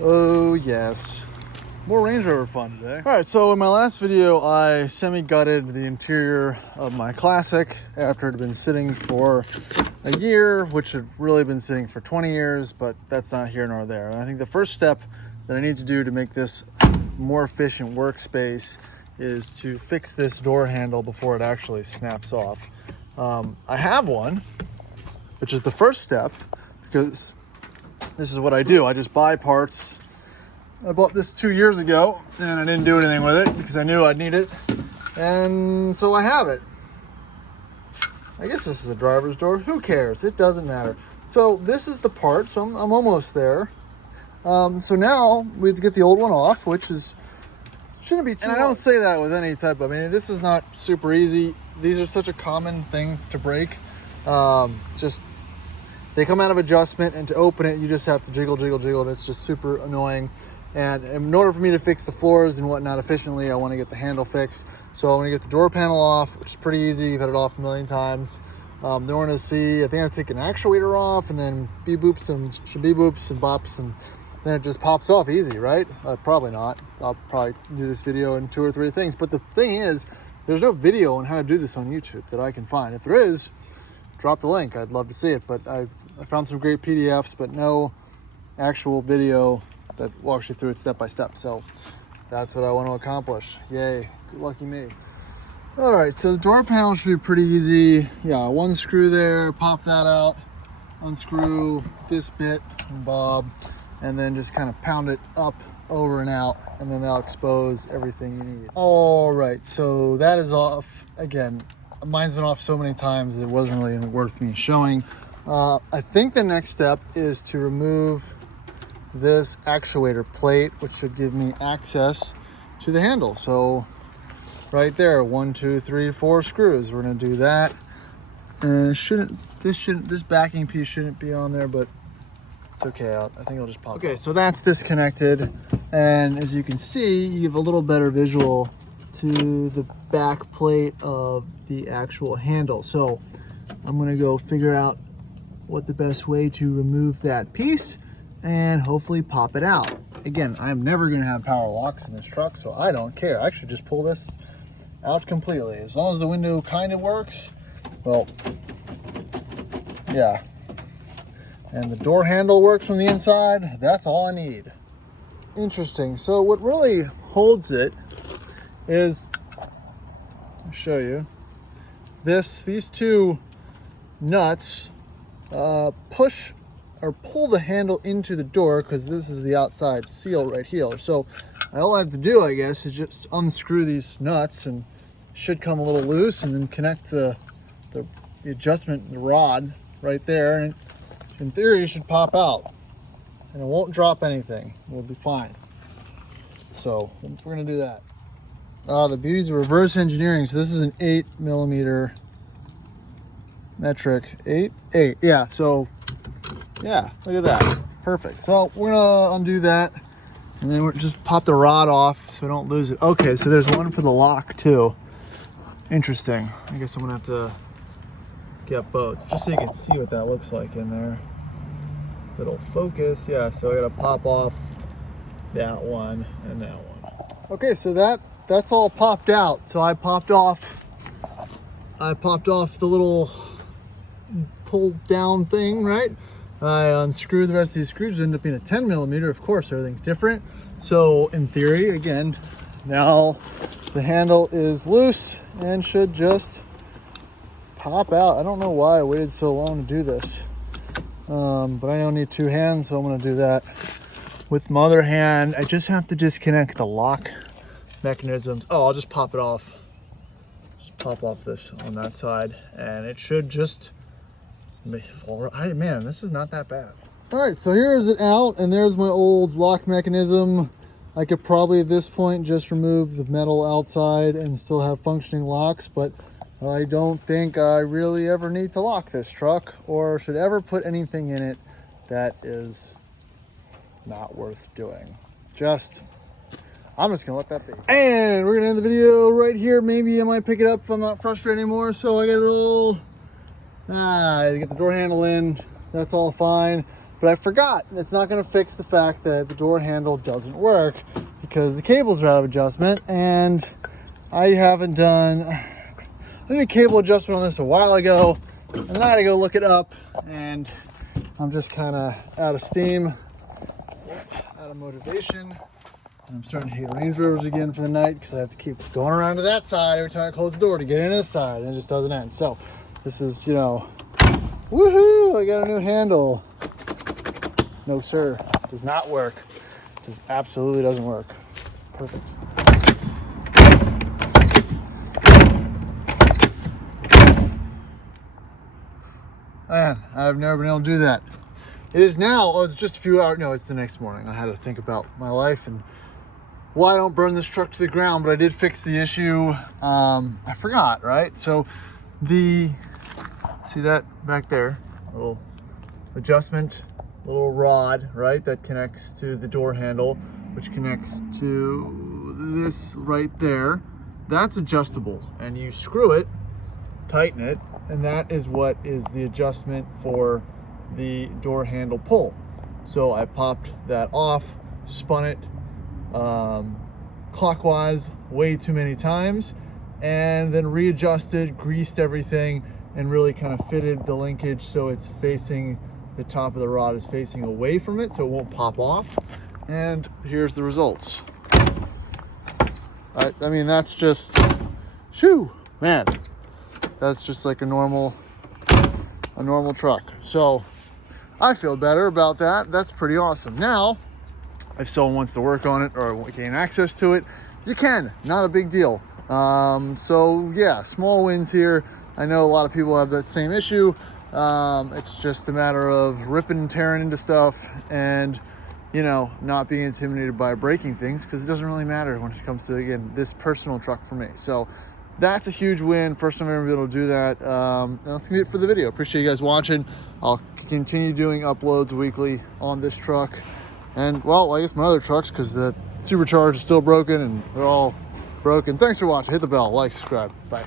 Oh yes, more Range Rover fun today. All right, so in my last video, I semi-gutted the interior of my Classic after it had been sitting for a year, which had really been sitting for 20 years, but that's not here nor there. And I think the first step that I need to do to make this more efficient workspace is to fix this door handle before it actually snaps off. I have one, which is the first step, because this is what I do. I just buy parts. I bought this 2 years ago and I didn't do anything with it because I knew I'd need it. And so I have it. I guess this is a driver's door. Who cares? It doesn't matter. So this is the part. So I'm almost there. So now we have to get the old one off, which shouldn't be too hard. I don't say that with any type of, this is not super easy. These are such a common thing to break. They come out of adjustment, and to open it, you just have to jiggle, and it's just super annoying. And in order for me to fix the floors and whatnot efficiently, I want to get the handle fixed. So I want to get the door panel off, which is pretty easy. You've had it off a million times. Then we're going to see, I think I take an actuator off, and then beep boops and shabeeboops and bops, and then it just pops off easy, right? Probably not. I'll probably do this video in 2 or 3 things. But the thing is, there's no video on how to do this on YouTube that I can find. If there is, drop the link. I'd love to see it. But I found some great PDFs, but no actual video that walks you through it step by step. So that's what I want to accomplish. Yay, good lucky me. All right, so the door panel should be pretty easy. Yeah, 1 screw there, pop that out, unscrew this bit and bob, and then just kind of pound it up, over and out, and then that'll expose everything you need. All right, so that is off. Again, mine's been off so many times it wasn't really worth me showing. I think the next step is to remove this actuator plate, which should give me access to the handle. So right there, 1, 2, 3, 4 screws. We're gonna do that. And this backing piece shouldn't be on there, but it's okay. I think it'll just pop. Okay, so that's disconnected. And as you can see, you have a little better visual to the back plate of the actual handle. So I'm gonna go figure out what the best way to remove that piece and hopefully pop it out. Again, I'm never gonna have power locks in this truck, so I don't care. I should just pull this out completely. As long as the window kind of works, well, yeah. And the door handle works from the inside, that's all I need. Interesting, so what really holds it is, I'll show you, these 2 nuts push or pull the handle into the door, because this is the outside seal right here. So all I have to do, I guess, is just unscrew these nuts, and it should come a little loose, and then connect the adjustment, the rod right there, and in theory it should pop out and it won't drop anything. We'll be fine. So we're gonna do that. The beauties of reverse engineering. So this is an 8mm metric, 8, yeah. So yeah, look at that, perfect. So we're gonna undo that, and then we're just pop the rod off so I don't lose it. Okay, so there's one for the lock too. Interesting. I guess I'm gonna have to get both, just so you can see what that looks like in there. It'll focus, yeah. So I gotta pop off that one and that one. Okay, so that's all popped out. So I popped off the little pull down thing, right? I unscrew the rest of these screws. End up being a 10mm. Of course, everything's different. So in theory, again, now the handle is loose and should just pop out. I don't know why I waited so long to do this, but I don't need 2 hands, so I'm going to do that with my other hand. I just have to disconnect the lock mechanisms. Oh, I'll just pop it off. Just pop off this on that side, and it should just fall right. Man, this is not that bad. All right, so here's it out, and there's my old lock mechanism. I could probably at this point just remove the metal outside and still have functioning locks, but I don't think I really ever need to lock this truck, or should ever put anything in it that is not worth doing. I'm just gonna let that be. And we're gonna end the video right here. Maybe I might pick it up if I'm not frustrated anymore. So I got it all, I get the door handle in, that's all fine. But I forgot. It's not going to fix the fact that the door handle doesn't work because the cables are out of adjustment, and I haven't done... I did a cable adjustment on this a while ago, and then I had to go look it up, and I'm just kind of out of steam, out of motivation. I'm starting to hate Range Rovers again for the night because I have to keep going around to that side every time I close the door to get in this side, and it just doesn't end. So this is, you know, woohoo, I got a new handle. No, sir, it does not work. It just absolutely doesn't work. Perfect. Man, I've never been able to do that. It is now, oh, it's just a few hours. No, it's the next morning. I had to think about my life and why I don't burn this truck to the ground, but I did fix the issue. I forgot, right? So see that back there, little adjustment, little rod, right? That connects to the door handle, which connects to this right there. That's adjustable, and you screw it, tighten it, and that is what is the adjustment for the door handle pull. So I popped that off, spun it clockwise way too many times, and then readjusted, greased everything, and really kind of fitted the linkage so it's facing, the top of the rod is facing away from it so it won't pop off. And here's the results. I mean, that's just, shoo, man, that's just like a normal truck. So I feel better about that. That's pretty awesome. Now, if someone wants to work on it or gain access to it, you can. Not a big deal. So yeah, small wins here. I know a lot of people have that same issue. It's just a matter of ripping and tearing into stuff and, you know, not being intimidated by breaking things, because it doesn't really matter when it comes to, again, this personal truck for me. So that's a huge win. First time I've ever been able to do that. That's gonna be it for the video. Appreciate you guys watching. I'll continue doing uploads weekly on this truck. And, well, I guess my other trucks, because the supercharger is still broken and they're all broken. Thanks for watching. Hit the bell, like, subscribe. Bye.